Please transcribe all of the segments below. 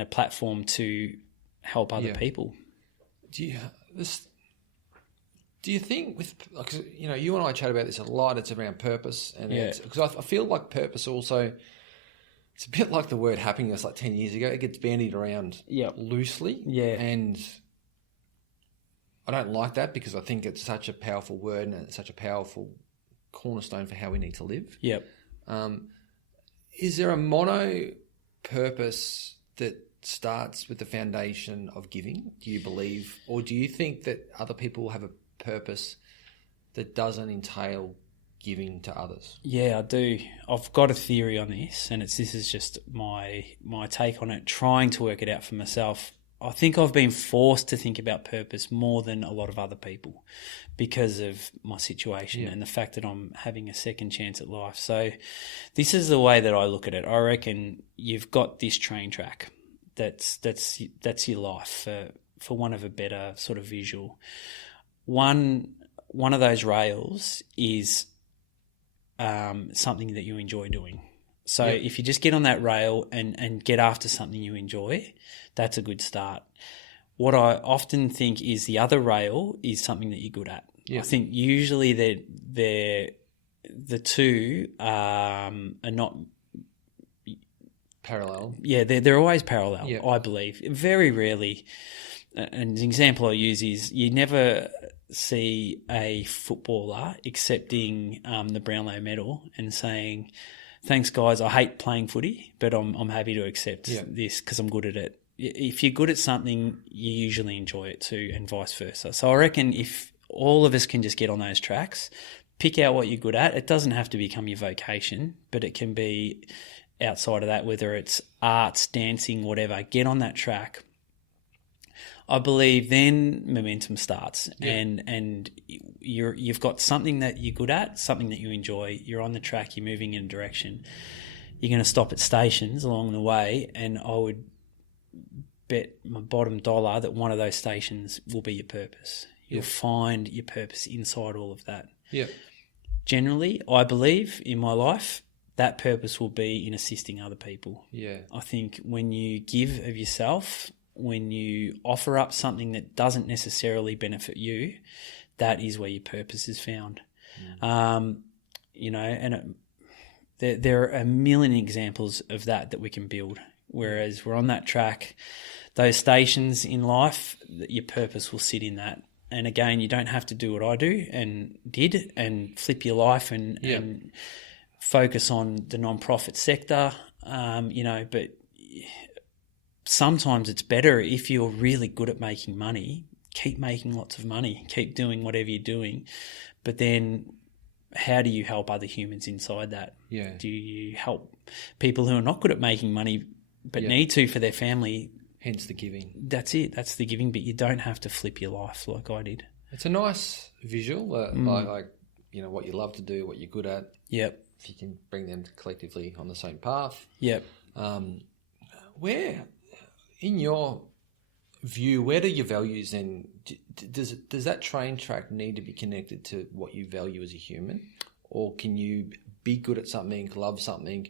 a platform to help other people. Do you think because you and I chat about this a lot, it's around purpose, and because I feel like purpose also, it's a bit like the word happiness like 10 years ago. It gets bandied around loosely. Yeah. And I don't like that because I think it's such a powerful word and it's such a powerful cornerstone for how we need to live. Yep. Is there a mono purpose that starts with the foundation of giving, do you believe? Or do you think that other people have a purpose that doesn't entail giving to others? Yeah, I do. I've got a theory on this, and this is just my take on it, trying to work it out for myself. I think I've been forced to think about purpose more than a lot of other people because of my situation and the fact that I'm having a second chance at life. So this is the way that I look at it. I reckon you've got this train track. That's your life, for want of a better sort of visual. One of those rails is something that you enjoy doing. So if you just get on that rail and get after something you enjoy, that's a good start. What I often think is the other rail is something that you're good at. I think usually the two are not parallel. Yeah, they're always parallel, I believe. Very rarely, an example I use is you never see a footballer accepting the Brownlow medal and saying, "Thanks, guys, I hate playing footy, but I'm happy to accept this because I'm good at it." If you're good at something, you usually enjoy it too, and vice versa. So I reckon if all of us can just get on those tracks, pick out what you're good at. It doesn't have to become your vocation, but it can be outside of that, whether it's arts, dancing, whatever. Get on that track. I believe then momentum starts, and you've got something that you're good at, something that you enjoy. You're on the track. You're moving in a direction. You're going to stop at stations along the way, and I would bet my bottom dollar that one of those stations will be your purpose. You'll find your purpose inside all of that. Yeah. Generally, I believe in my life that purpose will be in assisting other people. Yeah. I think when you give of yourself, when you offer up something that doesn't necessarily benefit you, that is where your purpose is found. There are a million examples of that we can build. Whereas we're on that track, those stations in life, your purpose will sit in that. And again, you don't have to do what I do and did and flip your life and focus on the non-profit sector, but sometimes it's better if you're really good at making money, keep making lots of money, keep doing whatever you're doing. But then how do you help other humans inside that? Yeah. Do you help people who are not good at making money but need to for their family? Hence the giving. That's it. That's the giving, but you don't have to flip your life like I did. It's a nice visual, like what you love to do, what you're good at. Yep. If you can bring them collectively on the same path. Yep. Where, in your view, where do your values then, does that train track need to be connected to what you value as a human? Or can you be good at something, love something,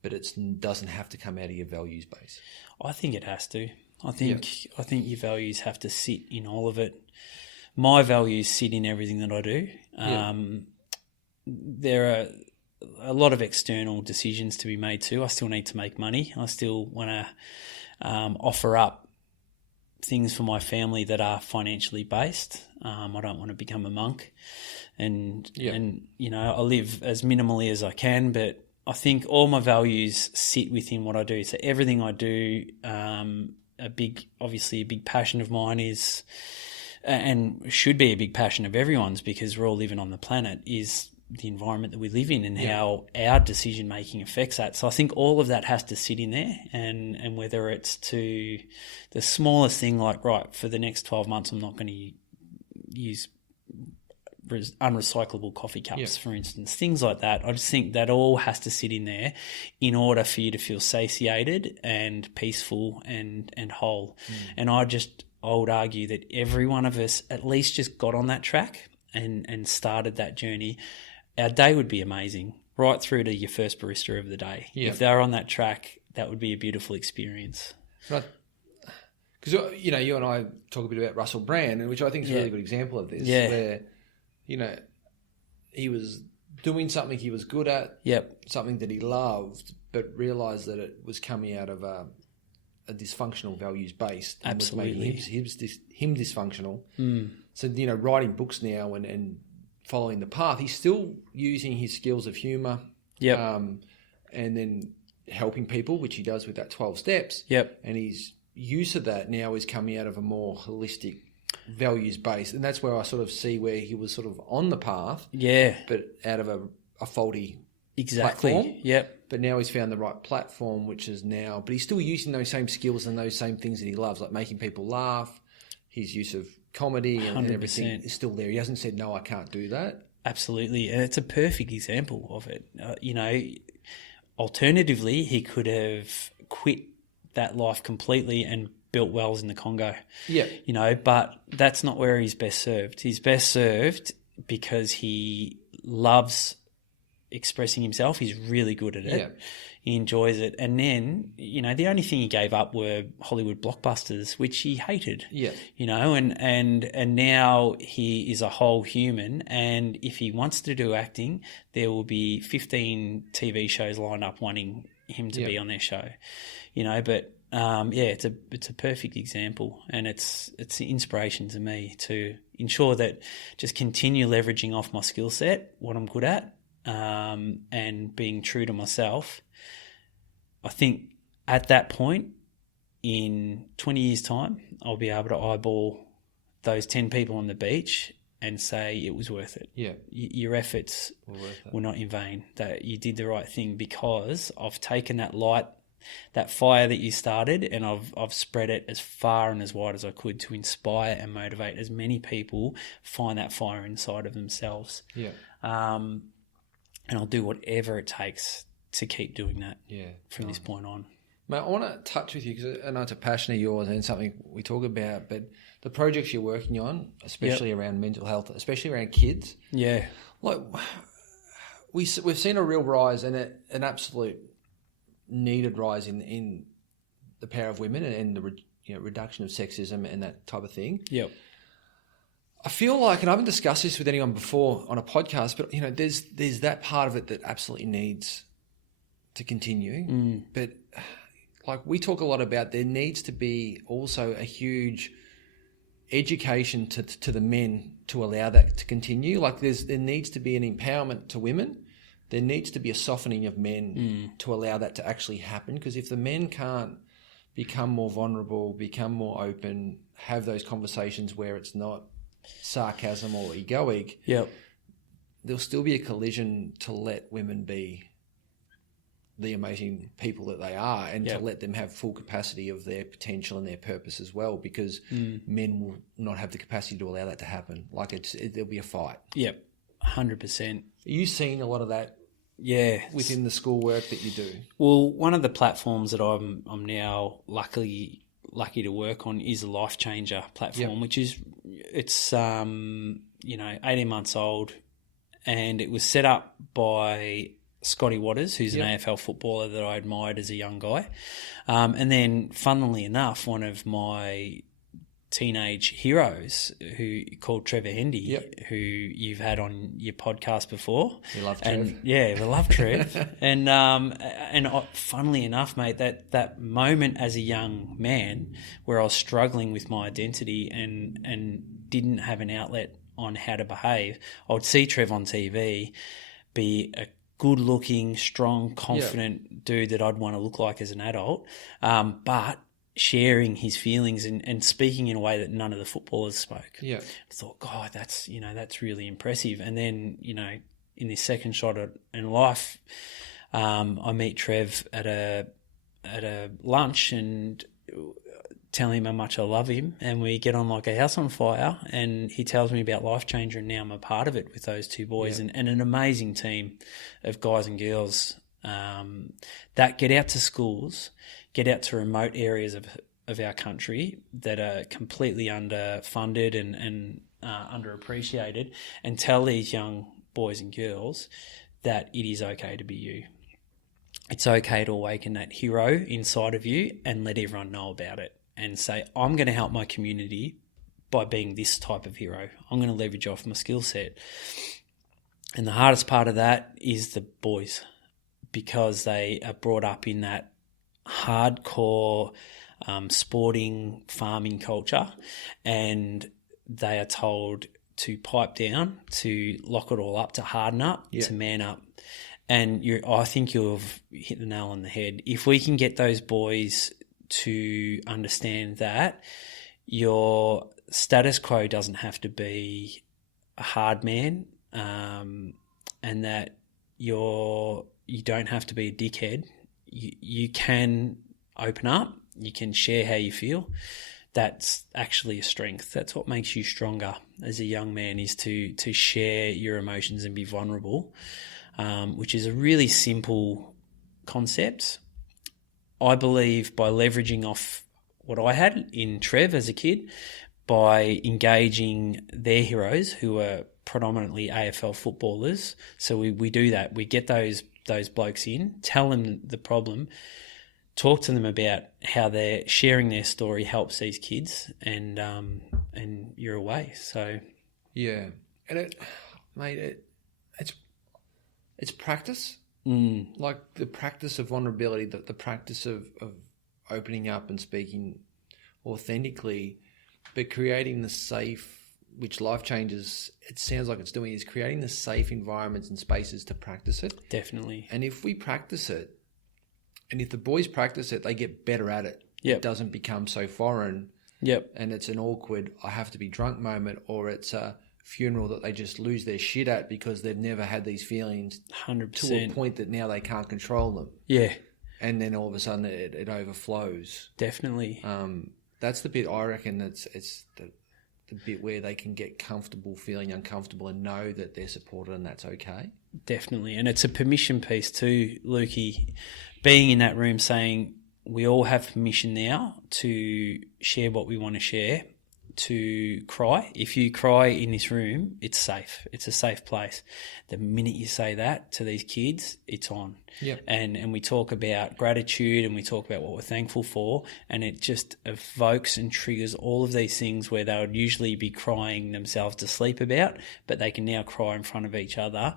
but it doesn't have to come out of your values base? I think it has to. I think your values have to sit in all of it. My values sit in everything that I do. There are a lot of external decisions to be made too. I still need to make money. I still want to offer up things for my family that are financially based. I don't want to become a monk, and I live as minimally as I can. But I think all my values sit within what I do. So everything I do, a big passion of mine is, and should be a big passion of everyone's, because we're all living on the planet, is the environment that we live in and how our decision making affects that. So I think all of that has to sit in there, and whether it's to the smallest thing, like, right, for the next 12 months I'm not going to use unrecyclable coffee cups, for instance, things like that. I just think that all has to sit in there in order for you to feel satiated and peaceful and whole. And I would argue that every one of us at least just got on that track and started that journey. Our day would be amazing, right through to your first barista of the day. If they're on that track, that would be a beautiful experience. Because, you and I talk a bit about Russell Brand, which I think is a really good example of this, where, he was doing something he was good at, something that he loved, but realised that it was coming out of a dysfunctional values base. Absolutely. Was making him dysfunctional. So, writing books now and following the path, he's still using his skills of humour and then helping people, which he does with that 12 steps. And his use of that now is coming out of a more holistic values base. And that's where I sort of see where he was sort of on the path, but out of a faulty platform. But now he's found the right platform, which is now, but he's still using those same skills and those same things that he loves, like making people laugh. His use of comedy and everything is still there. He hasn't said, no, I can't do that. Absolutely. And it's a perfect example of it. Alternatively, he could have quit that life completely and built wells in the Congo. But that's not where he's best served. He's best served because he loves expressing himself. He's really good at it. He enjoys it. And then, the only thing he gave up were Hollywood blockbusters, which he hated. And now he is a whole human. And if he wants to do acting, there will be 15 TV shows lined up wanting him to be on their show. But it's a perfect example, and it's the inspiration to me to ensure that just continue leveraging off my skill set, what I'm good at, and being true to myself. I think at that point, in 20 years' time, I'll be able to eyeball those 10 people on the beach and say it was worth it. Your efforts were not in vain, that you did the right thing, because I've taken that light, that fire that you started, and I've spread it as far and as wide as I could to inspire and motivate as many people find that fire inside of themselves. And I'll do whatever it takes to keep doing that from this point on. Mate, I want to touch with you because I know it's a passion of yours and something we talk about, but the projects you're working on, especially around mental health, especially around kids. Like, we've seen a real rise and an absolute needed rise in the power of women and the reduction of sexism and that type of thing. I feel like, and I haven't discussed this with anyone before on a podcast, but there's that part of it that absolutely needs to continue. But like we talk a lot about, there needs to be also a huge education to the men to allow that to continue. Like there needs to be an empowerment to women. There needs to be a softening of men to allow that to actually happen. Because if the men can't become more vulnerable, become more open, have those conversations where it's not sarcasm or egoic, there'll still be a collision to let women be the amazing people that they are, and to let them have full capacity of their potential and their purpose as well, because men will not have the capacity to allow that to happen. Like there'll be a fight. 100%. Are you seeing a lot of that within the schoolwork that you do? Well, one of the platforms that I'm now lucky to work on is a Life Changer platform, which is, it's 18 months old, and it was set up by Scotty Waters, who's an AFL footballer that I admired as a young guy. And then, funnily enough, one of my teenage heroes, who called Trevor Hendy, who you've had on your podcast before. We love Trev. We love Trev. and funnily enough, mate, that moment as a young man where I was struggling with my identity and didn't have an outlet on how to behave, I would see Trev on TV be a good-looking, strong, confident dude that I'd want to look like as an adult, but sharing his feelings and speaking in a way that none of the footballers spoke. I thought, God, that's really impressive. And then, in this second shot in life, I meet Trev at a lunch and tell him how much I love him, and we get on like a house on fire, and he tells me about Life Changer, and now I'm a part of it with those two boys and an amazing team of guys and girls that get out to schools, get out to remote areas of our country that are completely underfunded and underappreciated, and tell these young boys and girls that it is okay to be you. it's okay to awaken that hero inside of you and let everyone know about it and say, I'm going to help my community by being this type of hero. I'm going to leverage off my skill set. And the hardest part of that is the boys, because they are brought up in that hardcore sporting farming culture, and they are told to pipe down, to lock it all up, to harden up, to man up. And I think you've hit the nail on the head. If we can get those boys to understand that your status quo doesn't have to be a hard man, and that you don't have to be a dickhead. You can open up. You can share how you feel. That's actually a strength. That's what makes you stronger as a young man, is to share your emotions and be vulnerable, which is a really simple concept. I believe by leveraging off what I had in Trev as a kid, by engaging their heroes who are predominantly AFL footballers. So we do that. We get those blokes in, tell them the problem, talk to them about how they're sharing their story helps these kids, and you're away. So yeah, and it's practice. Like the practice of vulnerability, the practice of opening up and speaking authentically, but creating the safe, which Life Changes, it sounds like it's doing, is creating the safe environments and spaces to practice it. Definitely. And if we practice it, and if the boys practice it, they get better at it. Yep. It doesn't become so foreign. Yep. And it's an awkward, I have to be drunk moment, or it's a funeral that they just lose their shit at because they've never had these feelings 100%. to a point that now they can't control them. Yeah. And then all of a sudden it overflows. Definitely. That's the bit I reckon it's the bit where they can get comfortable feeling uncomfortable and know that they're supported and that's okay. Definitely. And it's a permission piece too, Lukey. Being in that room saying we all have permission now to share what we want to share, to cry. If you cry in this room, it's safe. It's a safe place. The minute you say that to these kids, it's on. Yep. And we talk about gratitude and we talk about what we're thankful for, and it just evokes and triggers all of these things where they would usually be crying themselves to sleep about, but they can now cry in front of each other.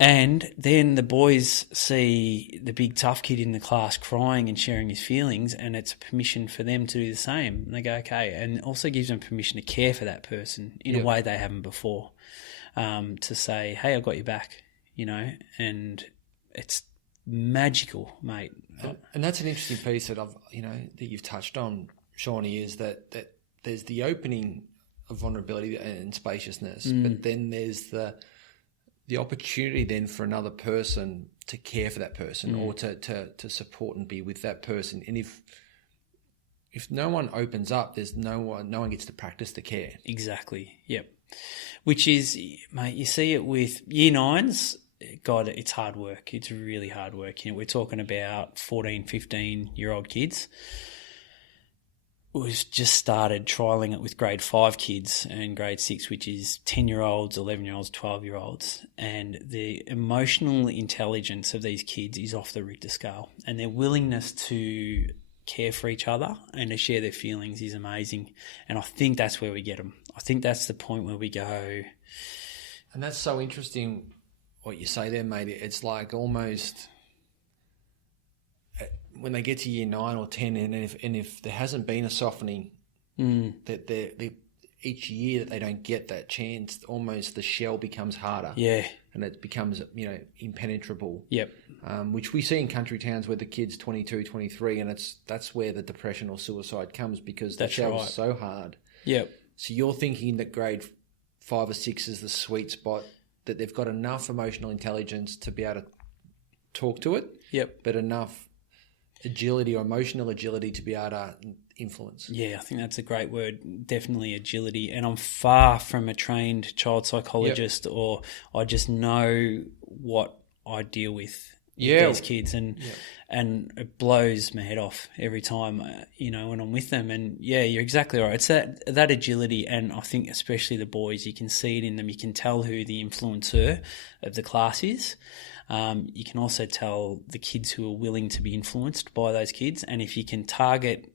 And then the boys see the big tough kid in the class crying and sharing his feelings, and it's a permission for them to do the same. And they go, okay, and it also gives them permission to care for that person in a way they haven't before, to say, hey, I've got your back, and it's magical, mate. And that's an interesting piece that that you've touched on, Shawnee, is that there's the opening of vulnerability and spaciousness, but then there's the opportunity then for another person to care for that person or to support and be with that person. And if no one opens up, there's no one gets to practice the care. Exactly. Yep. Which is, mate, you see it with year nines. God, it's hard work. It's really hard work. We're talking about 14, 15-year-old kids. We've just started trialling it with grade 5 kids and grade 6, which is 10-year-olds, 11-year-olds, 12-year-olds. And the emotional intelligence of these kids is off the Richter scale. And their willingness to care for each other and to share their feelings is amazing. And I think that's where we get them. I think that's the point where we go. And that's so interesting what you say there, mate. It's like almost when they get to year 9 or 10, and if there hasn't been a softening, that they each year that they don't get that chance, almost the shell becomes harder. Yeah. And it becomes, impenetrable. Yep. Which we see in country towns where the kid's 22, 23, and that's where the depression or suicide comes because the shell's so hard. Yep. So you're thinking that grade 5 or 6 is the sweet spot, that they've got enough emotional intelligence to be able to talk to it. Yep. But enough agility or emotional agility to be able to influence. Yeah, I think that's a great word. Definitely agility. And I'm far from a trained child psychologist, or I just know what I deal with these kids, and it blows my head off every time, when I'm with them. And yeah, you're exactly right. It's that agility, and I think especially the boys, you can see it in them. You can tell who the influencer of the class is. You can also tell the kids who are willing to be influenced by those kids. And if you can target